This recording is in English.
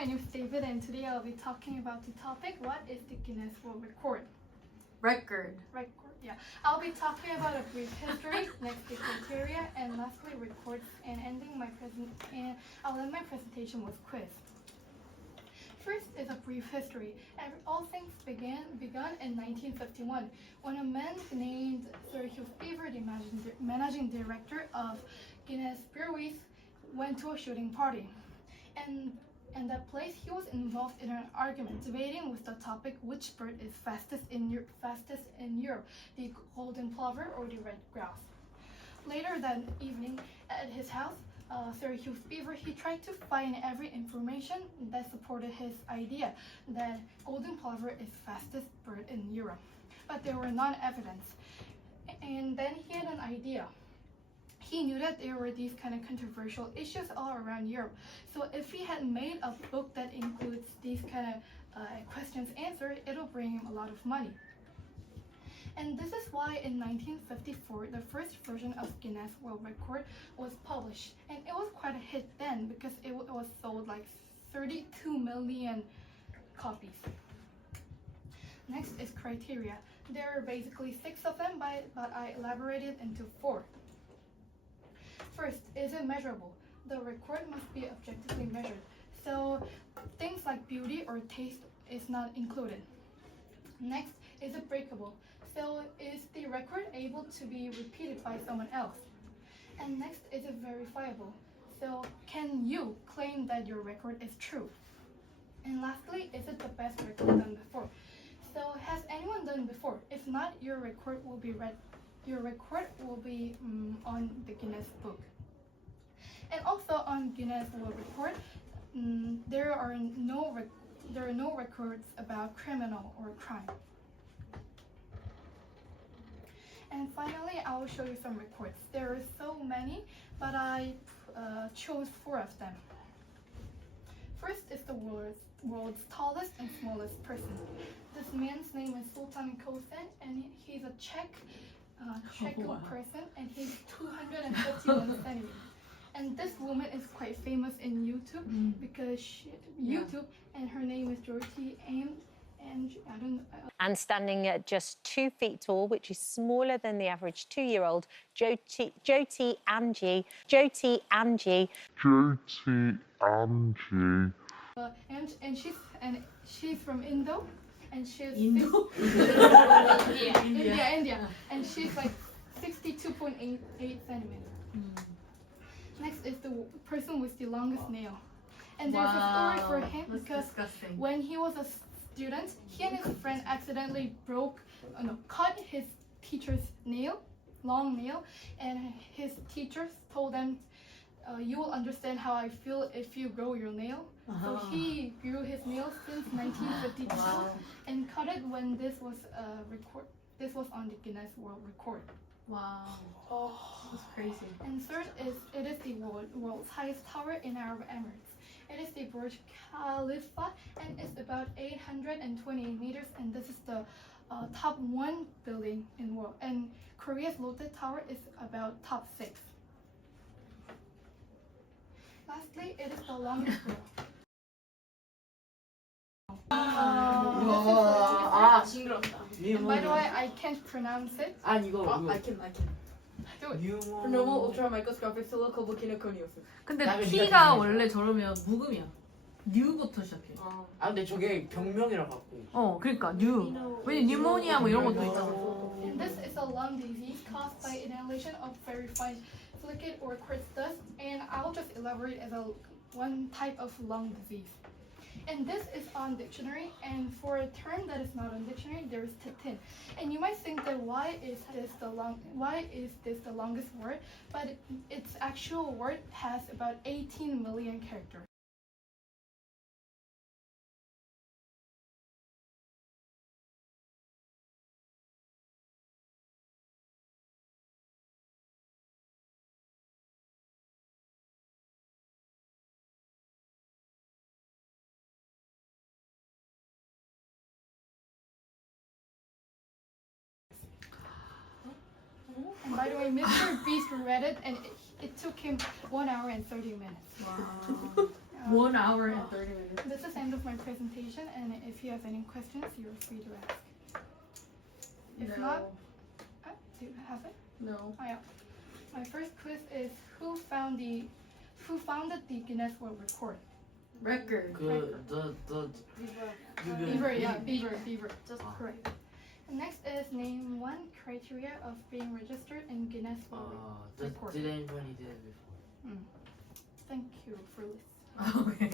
My name is David and today I'll be talking about the topic, what is the Guinness World Record? Record, yeah. I'll be talking about a brief history, next the criteria, and lastly records, and I'll end my presentation with quiz. First is a brief history. All things begun in 1951 when a man named Sir Hugh Beaver, the managing director of Guinness Breweries, went to a shooting party. And in that place, he was involved in an argument debating with the topic which bird is fastest in Europe, the golden plover or the red grouse. Later that evening, at his house, Sir Hugh Beaver, he tried to find every information that supported his idea that golden plover is fastest bird in Europe, but there were none evidence. And then he had an idea. He knew that there were these kind of controversial issues all around Europe. So if he had made a book that includes these kind of questions answered, it'll bring him a lot of money. And this is why in 1954, the first version of Guinness World Record was published. And it was quite a hit then because it was sold like 32 million copies. Next is criteria. There are basically 6 of them, but I elaborated into 4. First, is it measurable? The record must be objectively measured. So things like beauty or taste is not included. Next, is it breakable? So is the record able to be repeated by someone else? And next, is it verifiable? So can you claim that your record is true? And lastly, is it the best record done before? So has anyone done before? If not, your record will be on the Guinness book. And also on Guinness World Record, there are no records about criminal or crime. And finally, I will show you some records. There are so many, but I chose 4 of them. First is the world's tallest and smallest person. This man's name is Sultan Kosen, and he's a Czech person, and he's 251 centimeters. And this woman is quite famous in YouTube because and her name is Dorothy and standing at just 2 feet tall, which is smaller than the average 2-year-old, Jyoti Amji. And she's from India, and she's India, and she's like 62.88 centimeters. Next is the person with the longest nail. And there's a story for him because when he was a student, he and his friend accidentally cut his teacher's long nail, and his teachers told them, you will understand how I feel if you grow your nail. So he grew his nail since 1952 and cut it when this was on the Guinness World Record. Wow. Oh, that's crazy. And third is, it is the world's highest tower in Arab Emirates. It is the Burj Khalifa, and it's about 828 meters, and this is the top 1 building in the world. And Korea's Lotte Tower is about top 6. Lastly, it is the longest road. And by the way, I can't pronounce it. I can. Do it. Normal ultra microscopic silicon coniosis. 근데 T가 원래 저러면 묵음이야. 뉴부터 시작해. 근데 저게 병명이라 갖고. 그러니까 뉴. 왜냐면 뉴모니아 뭐 이런 것도 있잖아. And this is a lung disease caused by inhalation of very fine silicate or quartz dust, and I'll just elaborate as one type of lung disease. And this is on dictionary, and for a term that is not on dictionary, there is titin. And you might think that why is this the longest word? But its actual word has about 18 million characters. And by the way, Mr. Beast read it, and it took him 1 hour and 30 minutes. Wow. 1 hour and 30 minutes. This is the end of my presentation, and if you have any questions, you're free to ask. If not, do you have it? No. Oh, yeah. My first quiz is who founded the Guinness World Record? Record. Beaver. Just Ah. correct. And next is name one criteria of being registered in Guinness World Record. Did anybody do it before? Thank you for listening. Okay.